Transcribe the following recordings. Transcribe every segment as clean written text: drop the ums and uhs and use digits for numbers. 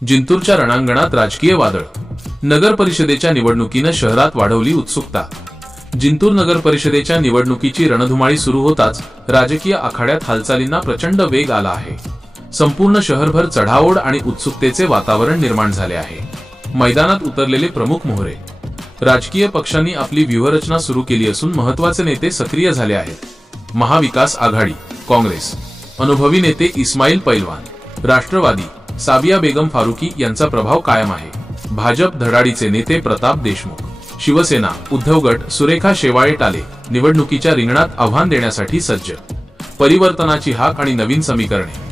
जिंतूरच्या रणांगणात राजकीय वादळ। नगर परिषदेच्या निवडणुकीने शहरात वाढवली उत्सुकता। जिंतूर नगर परिषदेच्या निवडणुकीची रणधुमाळी सुरू होताच राजकीय आखाड्यात हालचालींना प्रचंड वेग आला आहे। संपूर्ण शहरभर चढाओढ आणि उत्सुकतेचे वातावरण निर्माण झाले आहे। मैदानात उतरलेले प्रमुख मोहरे। राजकीय पक्षांनी आपली व्यूहरचना सुरू केली असून महत्त्वाचे नेते सक्रिय झाले आहेत। महाविकास आघाडी, काँग्रेस, अनुभवी नेते इस्माईल पैलवान, राष्ट्रवादी साबिया बेगम फारुकी यांचा प्रभाव कायम आहे। भाजप धडाडीचे नेते प्रताप देशमुख, शिवसेना उद्धव गट सुरेखा शेवाळे टाले निवडणुकीच्या रिंगणात आव्हान देण्यासाठी सज्ज। परिवर्तनाची हाक आणि नवीन समीकरणे।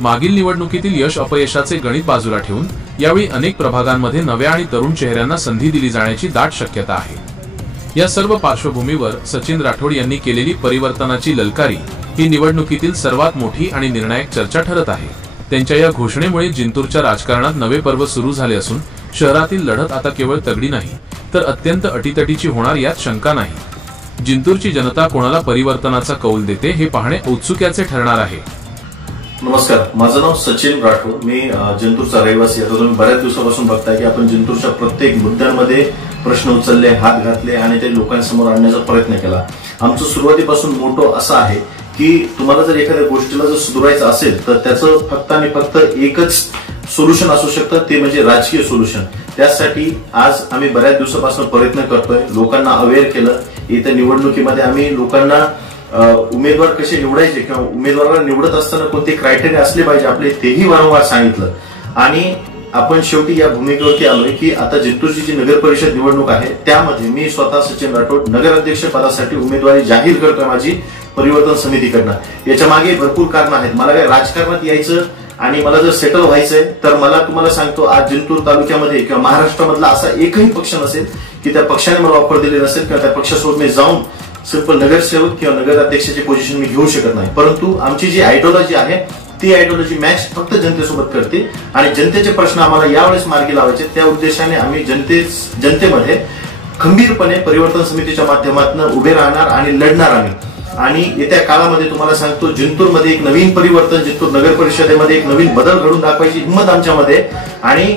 मागील निवडणुकीतील यश अपयशाचे गणित बाजूला ठेवून यावेळी अनेक प्रभागांमध्ये नव्या आणि तरुण चेहऱ्यांना संधी दिली जाण्याची दाट शक्यता आहे। या सर्व पार्श्वभूमीवर सचिन राठोड यांनी केलेली परिवर्तनाची ललकारी ही निवडणुकीतील सर्वात मोठी आणि निर्णायक चर्चा ठरत आहे। त्यांच्या या घोषणेमुळे जिंतूरच्या राजकारणात नवे पर्व सुरू झाले असून शहरातील लढत आता केवळ तगडी नाही तर अत्यंत अटीतटीची होणार यात शंका नाही। जिंतूरची जनता कोणाला परिवर्तनाचा कौल देते हे पाहणे औत्सुक्याचे ठरणार आहे। नमस्कार, माझं नाव सचिन राठोड। मी जिंतूरचा रहिवासी आहे। तुम्ही बऱ्याच दिवसापासून बघताय की आपण जिंतूरच्या प्रत्येक मुद्द्यांमध्ये प्रश्न उचलले, हात घातले आणि ते लोकांसमोर आणण्याचा प्रयत्न केला। आमचं सुरुवातीपासून मोटो असा आहे की तुम्हाला जर एखाद्या गोष्टीला जर सुधारायचं असेल तर त्याचं फक्त आणि फक्त एकच सोल्युशन असू शकतं, ते म्हणजे राजकीय सोल्युशन। त्यासाठी आज आम्ही बऱ्याच दिवसापासून प्रयत्न करतोय, लोकांना अवेअर केलं। येत्या निवडणुकीमध्ये आम्ही लोकांना उमेदवार कसे निवडायचे किंवा उमेदवाराला निवडत असताना कोणते क्रायटेरिया असले पाहिजे आपले तेही वारंवार सांगितलं। आणि आपण शेवटी या भूमिकेवरती आलोय की आता जिंतूरची जी नगर परिषद निवडणूक आहे त्यामध्ये मी स्वतः सचिन राठोड नगराध्यक्ष पदासाठी उमेदवारी जाहीर करतोय माझी परिवर्तन समितीकडनं। याच्या मागे भरपूर कारण आहेत। मला काय राजकारणात यायचं आणि मला जर सेटल व्हायचंय तर मला तुम्हाला सांगतो, आज जिंतूर तालुक्यामध्ये किंवा महाराष्ट्रामधला असा एकही पक्ष नसेल की त्या पक्षाने मला ऑफर दिली नसेल किंवा त्या पक्षासोबत मी जाऊन सिंपल नगरसेवक किंवा नगराध्यक्षाची पोझिशन मी घेऊ शकत नाही। परंतु आमची जी आयडिओलॉजी आहे ती आयडिओलॉजी मॅच फक्त जनतेसोबत करते आणि जनतेचे प्रश्न आम्हाला यावेळेस मार्गी लावायचे। त्या उद्देशाने आम्ही जनतेमध्ये खंबीरपणे परिवर्तन समितीच्या माध्यमातून उभे राहणार आणि लढणार आम्ही। आणि येत्या काळामध्ये तुम्हाला सांगतो, जिंतूरमध्ये एक नवीन परिवर्तन, जिंतूर नगर परिषदेमध्ये एक नवीन बदल घडून दाखवायची हिंमत आमच्यामध्ये आणि